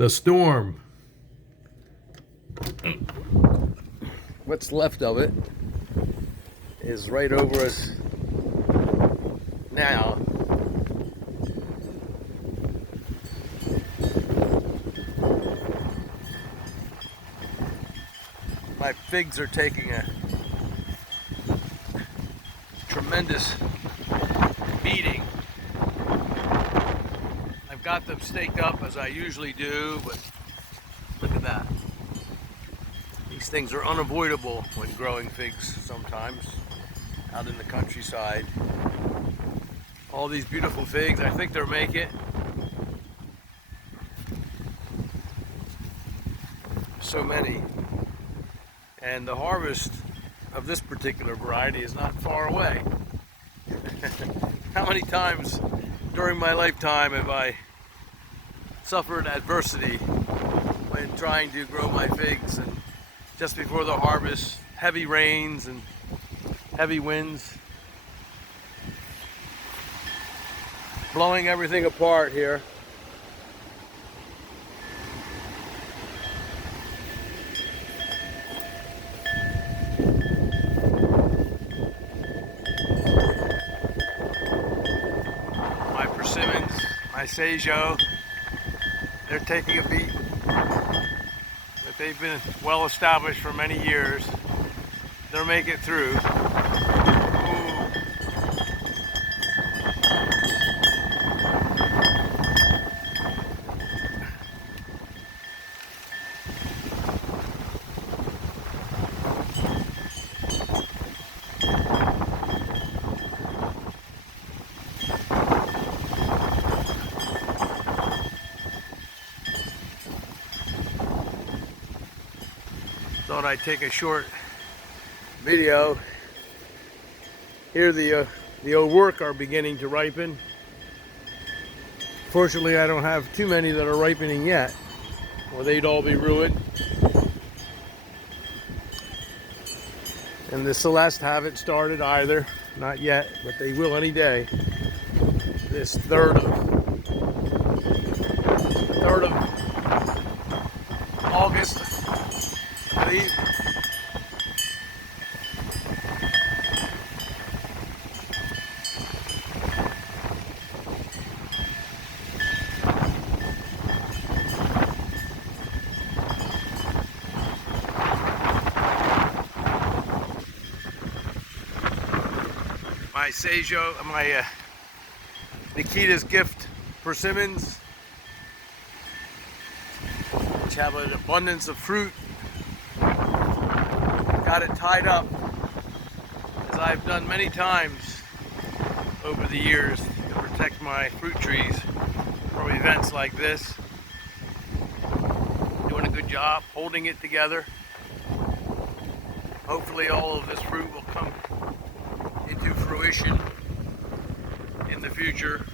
The storm. What's left of it is right over us now. My figs are taking a tremendous beating. I've got them staked up as I usually do, but look at that. These things are unavoidable when growing figs sometimes out in the countryside. All these beautiful figs, I think they'll make it. So many. And the harvest of this particular variety is not far away. How many times during my lifetime have I suffered adversity when trying to grow my figs, and just before the harvest, heavy rains and heavy winds blowing everything apart here. My persimmons, my Sajo, they're taking a beat, but they've been well established for many years. They'll make it through. Thought I'd take a short video. Here the old work are beginning to ripen. Fortunately, I don't have too many that are ripening yet, or they'd all be ruined. And the Celeste haven't started either, not yet, but they will any day. This 3rd of August. My Sajo, my Nikita's Gift persimmons, which have an abundance of fruit. Got it tied up, as I've done many times over the years to protect my fruit trees from events like this. Doing a good job holding it together. Hopefully all of this fruit will come into fruition in the future.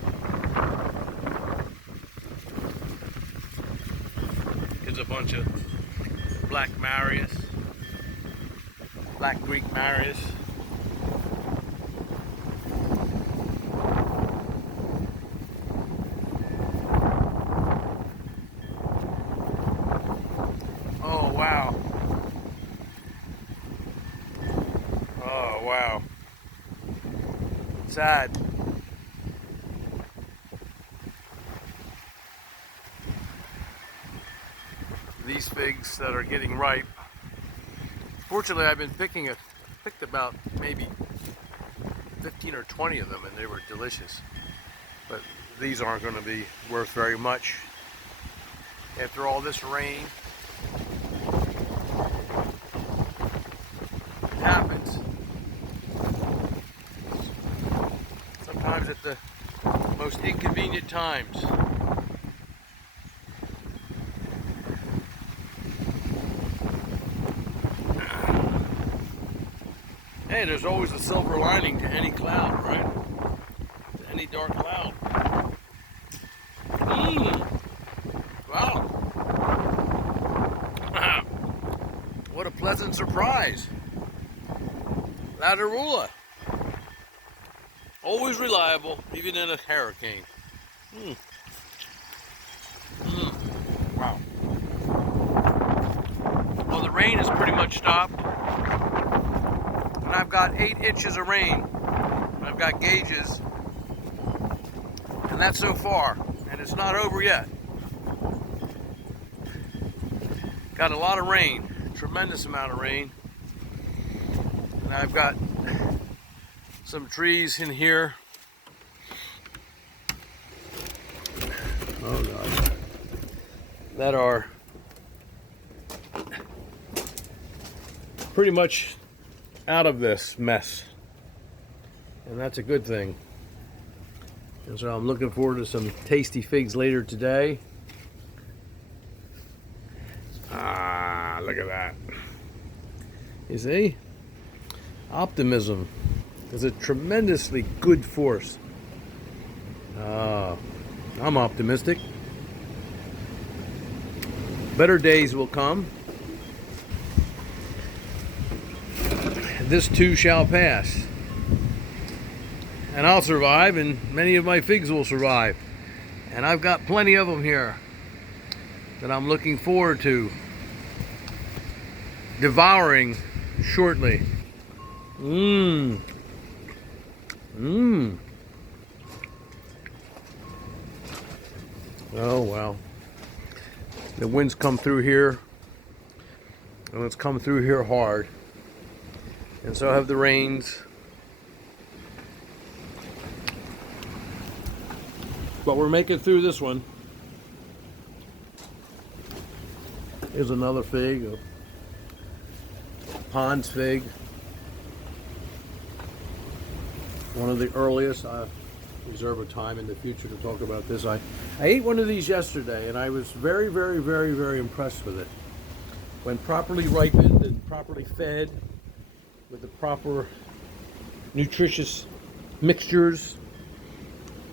Here's a bunch of Black Marius. Black Greek Marius. Oh wow. Oh wow. Sad. These figs that are getting ripe. Fortunately, I've been picked about maybe 15 or 20 of them, and they were delicious. But these aren't going to be worth very much after all this rain. It happens. Sometimes at the most inconvenient times. Hey, there's always a silver lining to any cloud, right? To any dark cloud. Wow. What a pleasant surprise. Ladarula. Always reliable, even in a hurricane. Wow. rain has pretty much stopped. And I've got 8 inches of rain. I've got gauges. And that's so far. And it's not over yet. Got a lot of rain. Tremendous amount of rain. And I've got some trees in here. Oh God. That are pretty much out of this mess. And that's a good thing. And so I'm looking forward to some tasty figs later today. Ah, look at that. You see? Optimism is a tremendously good force. I'm optimistic. Better days will come. This too shall pass. And I'll survive, and many of my figs will survive. And I've got plenty of them here that I'm looking forward to devouring shortly. Mmm. Mmm. Oh, well. The winds come through here, and it's come through here hard. And so have the rains. But we're making through this one. Here's another fig, a Pond's fig. One of the earliest. I reserve a time in the future to talk about this. I ate one of these yesterday, and I was very, very, very, very impressed with it. When properly ripened and properly fed with the proper nutritious mixtures,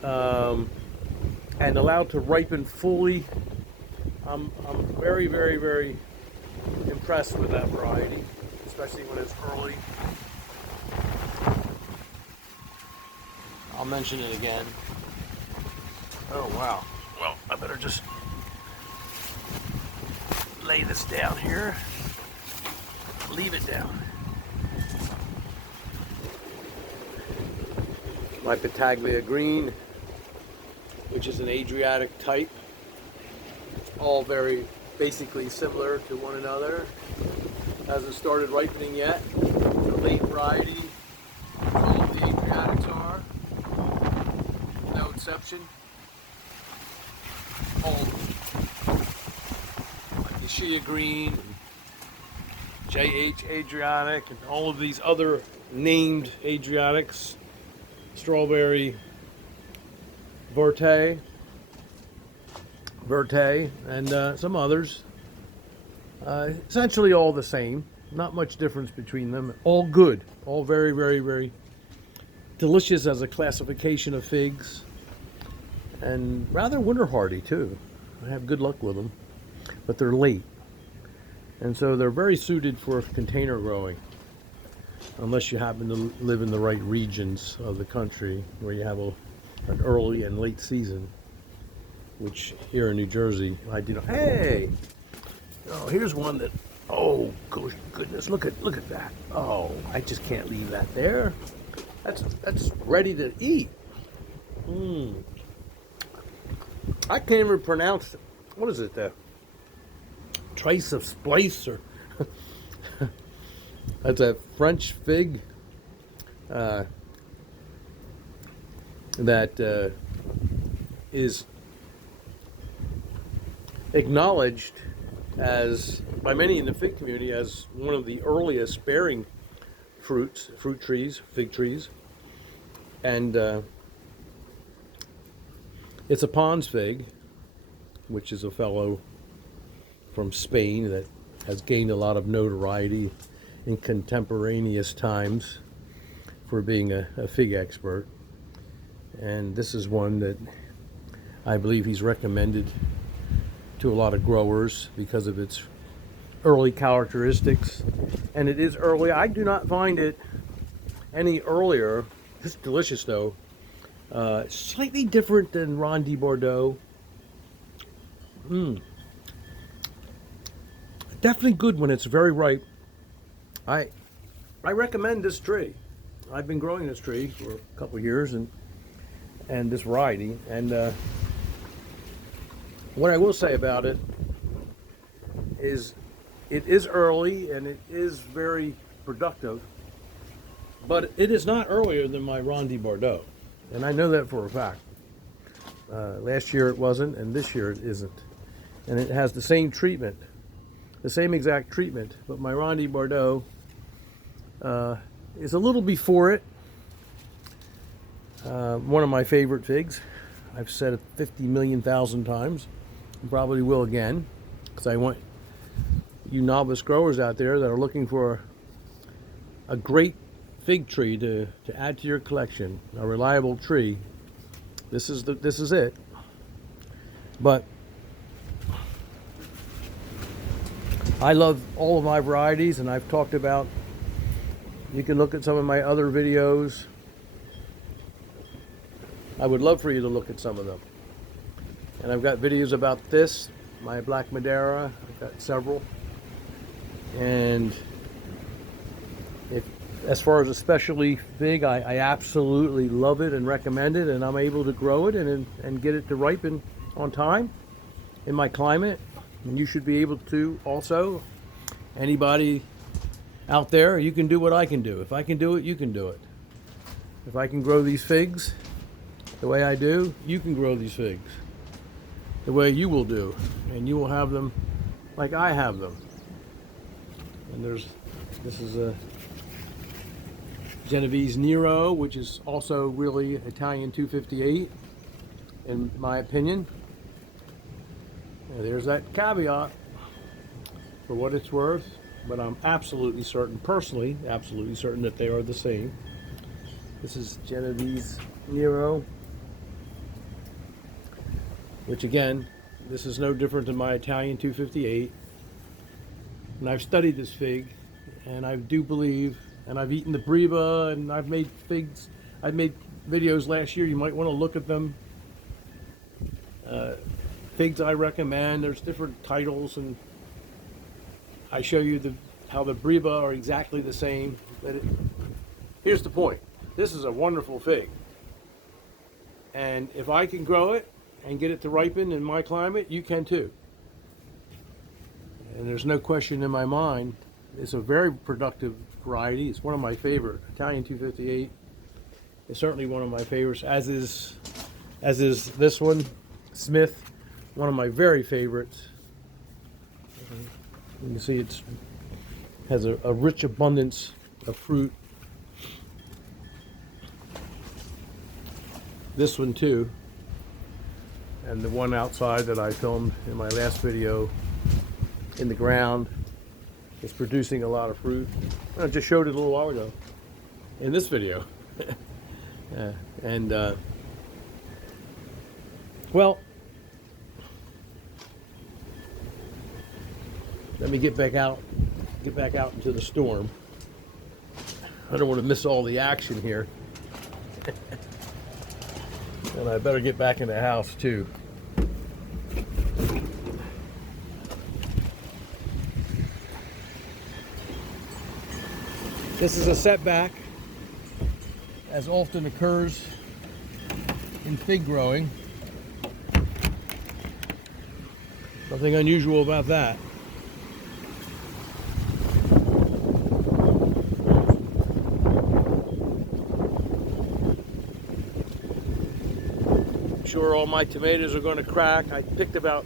and allowed to ripen fully, I'm very, very, very impressed with that variety, especially when it's early. I'll mention it again. Oh wow. Well, I better just lay this down here. Leave it down. My Battaglia Green, which is an Adriatic type. All very basically similar to one another. Hasn't started ripening yet. The late variety, all of the Adriatics are. No exception. All of them. Like the Shea Green, JH Adriatic, and all of these other named Adriatics. Strawberry Verte, and some others. Essentially all the same. Not much difference between them. All good. All very, very, very delicious as a classification of figs. And rather winter hardy too. I have good luck with them. But they're late. And so they're very suited for container growing. Unless you happen to live in the right regions of the country where you have an early and late season, which here in New Jersey I do not. Hey, oh, here's one that. Oh goodness, look at that. Oh, I just can't leave that there. That's ready to eat. I can't even pronounce it. What is it? The trace of splice or. That's a French fig that is acknowledged as by many in the fig community as one of the earliest bearing fig trees, and it's a Pond's fig, which is a fellow from Spain that has gained a lot of notoriety in contemporaneous times for being a fig expert. And this is one that I believe he's recommended to a lot of growers because of its early characteristics. And it is early. I do not find it any earlier. It's delicious though. Slightly different than Ronde Bordeaux. definitely good when it's very ripe. I recommend this tree. I've been growing this tree for a couple of years, and this variety. And what I will say about it is early and it is very productive, but it is not earlier than my Ronde Bordeaux, and I know that for a fact. Last year it wasn't, and this year it isn't, and it has the same treatment, the same exact treatment, but my Ronde Bordeaux is a little before it. One of my favorite figs. I've said it 50 million thousand times, and probably will again, because I want you novice growers out there that are looking for a great fig tree to add to your collection, a reliable tree. This is it. But I love all of my varieties, and I've talked about, you can look at some of my other videos. I would love for you to look at some of them. And I've got videos about this, my Black Madeira. I've got several. And as far as a specialty fig, I absolutely love it and recommend it, and I'm able to grow it and get it to ripen on time in my climate. And you should be able to also. Anybody out there, you can do what I can do. If I can do it, you can do it. If I can grow these figs the way I do, you can grow these figs the way you will do, and you will have them like I have them. And this is a Genovese Nero, which is also really Italian 258, in my opinion. And there's that caveat for what it's worth, but I'm absolutely certain, personally, absolutely certain that they are the same. This is Genovese Nero, which again, this is no different than my Italian 258. And I've studied this fig, and I do believe, and I've eaten the Briba, and I've made figs. I've made videos last year. You might want to look at them. Figs I recommend. There's different titles, and I show you how the Briba are exactly the same. But here's the point. This is a wonderful fig, and if I can grow it and get it to ripen in my climate, you can too. And there's no question in my mind, it's a very productive variety. It's one of my favorite. Italian 258 is certainly one of my favorites, as is this one, Smith, one of my very favorites. You can see it has a rich abundance of fruit. This one too, and the one outside that I filmed in my last video in the ground is producing a lot of fruit. I just showed it a little while ago in this video. Well, let me get back out into the storm. I don't want to miss all the action here. And I better get back in the house too. This is a setback, as often occurs in fig growing. Nothing unusual about that. I'm sure all my tomatoes are going to crack. I picked about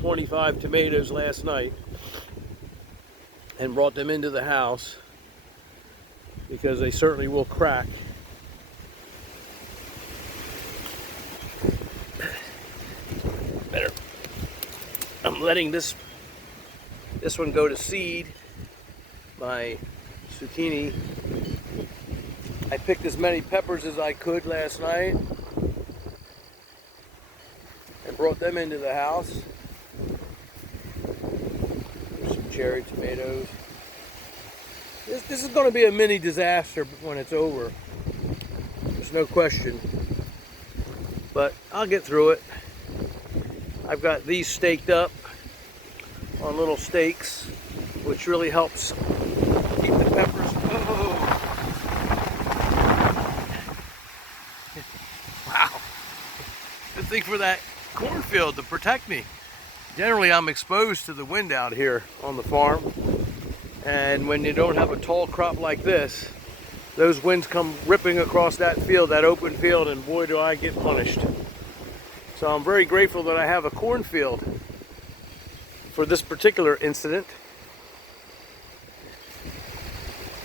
25 tomatoes last night and brought them into the house, because they certainly will crack. Better. I'm letting this one go to seed. My zucchini. I picked as many peppers as I could last night and brought them into the house. There's some cherry tomatoes. This is going to be a mini disaster when it's over. There's no question. But I'll get through it. I've got these staked up on little stakes, which really helps keep the peppers. Oh, wow. Good thing for that cornfield to protect me. Generally, I'm exposed to the wind out here on the farm. And when you don't have a tall crop like this, those winds come ripping across that field, that open field, and boy do I get punished. So I'm very grateful that I have a cornfield for this particular incident.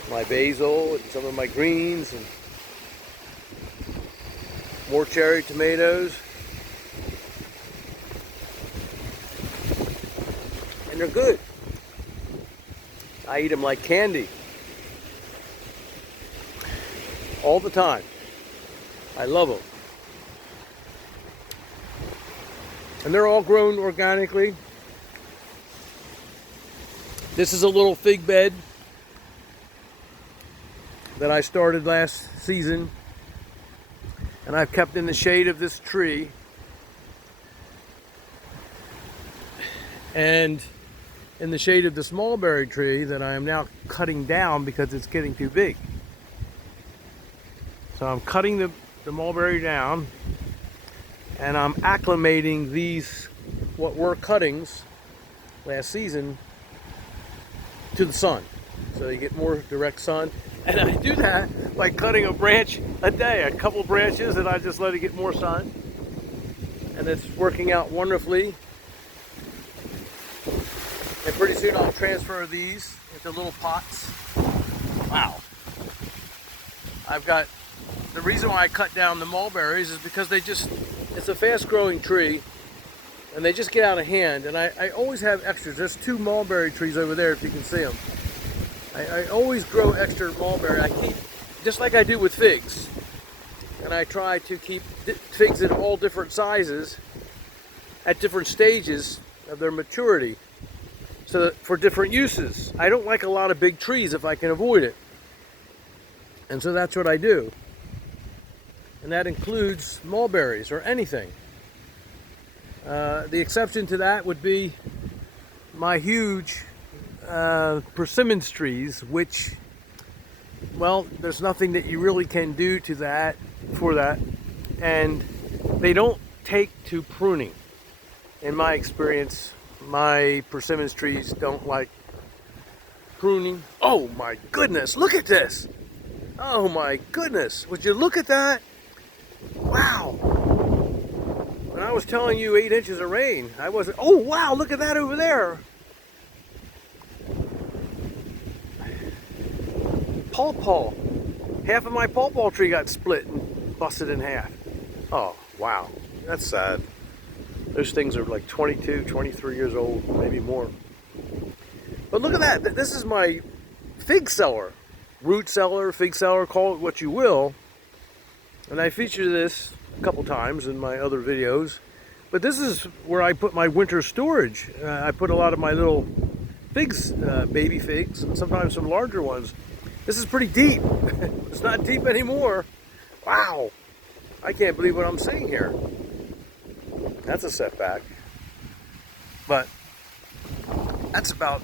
My basil and some of my greens and more cherry tomatoes. And they're good. I eat them like candy. All the time. I love them. And they're all grown organically. This is a little fig bed that I started last season. And I've kept in the shade of this tree. And in the shade of this mulberry tree that I am now cutting down because it's getting too big. So I'm cutting the mulberry down, and I'm acclimating these, what were cuttings last season, to the sun. So you get more direct sun. And I do that by cutting a branch a day, a couple branches, and I just let it get more sun. And it's working out wonderfully. And pretty soon I'll transfer these into little pots. Wow. The reason why I cut down the mulberries is because it's a fast growing tree and they just get out of hand. And I always have extras. There's 2 mulberry trees over there if you can see them. I always grow extra mulberry. I keep, just like I do with figs. And I try to keep figs in all different sizes at different stages of their maturity. So that for different uses. I don't like a lot of big trees if I can avoid it. And so that's what I do. And that includes mulberries or anything. The exception to that would be my huge persimmons trees, which, well, there's nothing that you really can do to that, for that. And they don't take to pruning. In my experience, my persimmons trees don't like pruning. Oh my goodness, look at this. Oh my goodness, would you look at that? Wow. When I was telling you 8 inches of rain, I wasn't, oh wow, look at that over there. Pawpaw. Half of my pawpaw tree got split and busted in half. Oh, wow, that's sad. Those things are like 22, 23 years old, maybe more. But look at that. This is my fig cellar. Root cellar, fig cellar, call it what you will. And I feature this a couple times in my other videos. But this is where I put my winter storage. I put a lot of my little figs, baby figs, and sometimes some larger ones. This is pretty deep. It's not deep anymore. Wow. I can't believe what I'm seeing here. That's a setback. But that's about,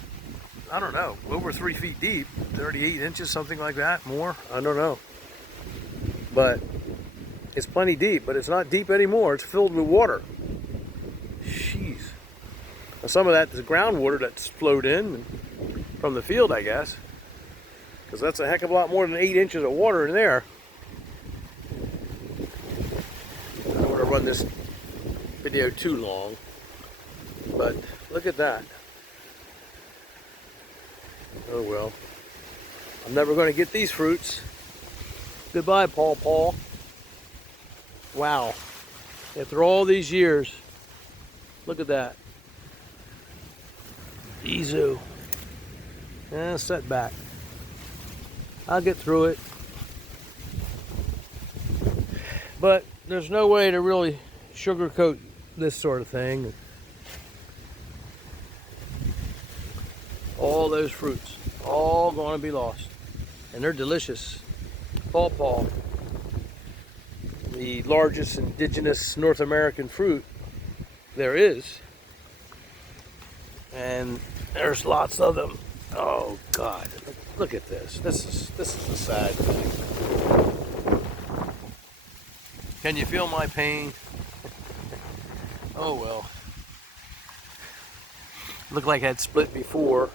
I don't know, over 3 feet deep, 38 inches, something like that, more, I don't know. But it's plenty deep, but it's not deep anymore. It's filled with water. Jeez. Now some of that is groundwater that's flowed in from the field, I guess. Because that's a heck of a lot more than 8 inches of water in there. I don't want to run this video too long, but look at that. Oh well, I'm never going to get these fruits. Goodbye, Pawpaw. Wow, after all these years, look at that. Eezo. Setback. I'll get through it, but there's no way to really sugarcoat this sort of thing. All those fruits, all going to be lost. And they're delicious. Pawpaw, the largest indigenous North American fruit there is. and there's lots of them. Oh God, look at this. This is a sad thing. Can you feel my pain? Oh well. Looked like it had split before,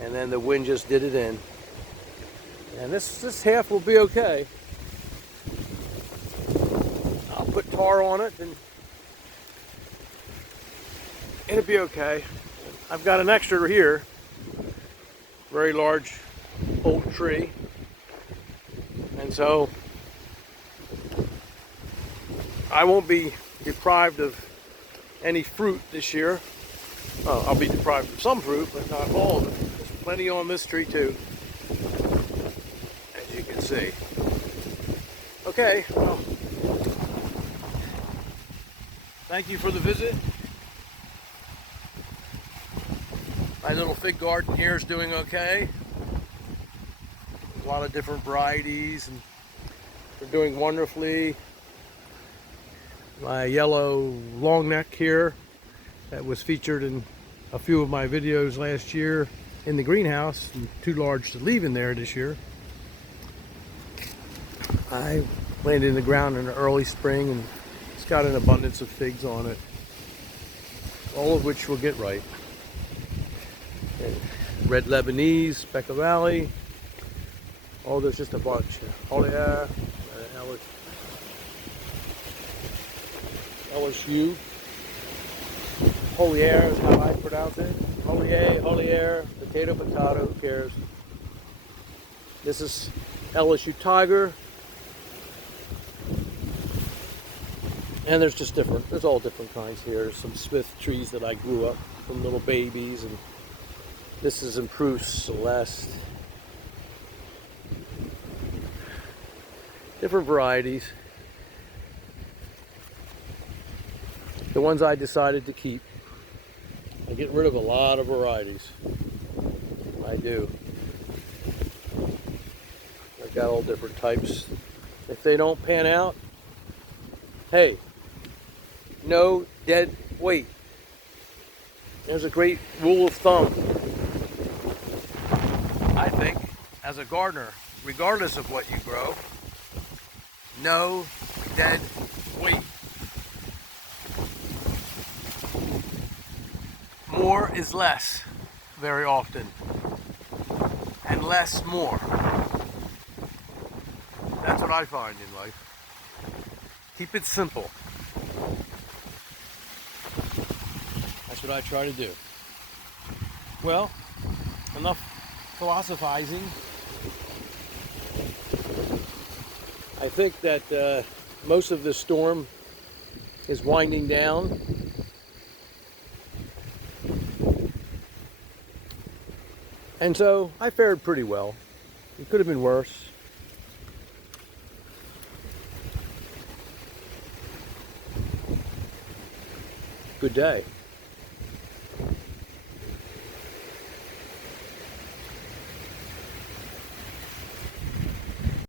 and then the wind just did it in. And this half will be okay. I'll put tar on it and it'll be okay. I've got an extra here. Very large oak tree. And so I won't be deprived of any fruit this year. Well, I'll be deprived of some fruit, but not all of it. There's plenty on this tree too, as you can see. Okay, well, thank you for the visit. My little fig garden here is doing okay. A lot of different varieties, and they're doing wonderfully. My yellow long neck here, that was featured in a few of my videos last year in the greenhouse, and too large to leave in there this year. I planted in the ground in the early spring, and it's got an abundance of figs on it, all of which will get ripe. Red Lebanese, Becca Valley. Oh, there's just a bunch. Holier, LSU. Holier is how I pronounce it. Holier, potato, who cares? This is LSU Tiger. And there's all different kinds here. There's some Smith trees that I grew up from little babies, and this is Improved Celeste. Different varieties. The ones I decided to keep. I get rid of a lot of varieties. I do. I've got all different types. If they don't pan out, hey, no dead weight. There's a great rule of thumb, I think, as a gardener, regardless of what you grow. No dead weight. More is less very often, and less more. That's what I find in life. Keep it simple. That's what I try to do. Well, enough philosophizing. I think that most of the storm is winding down. And so I fared pretty well. It could have been worse. Good day.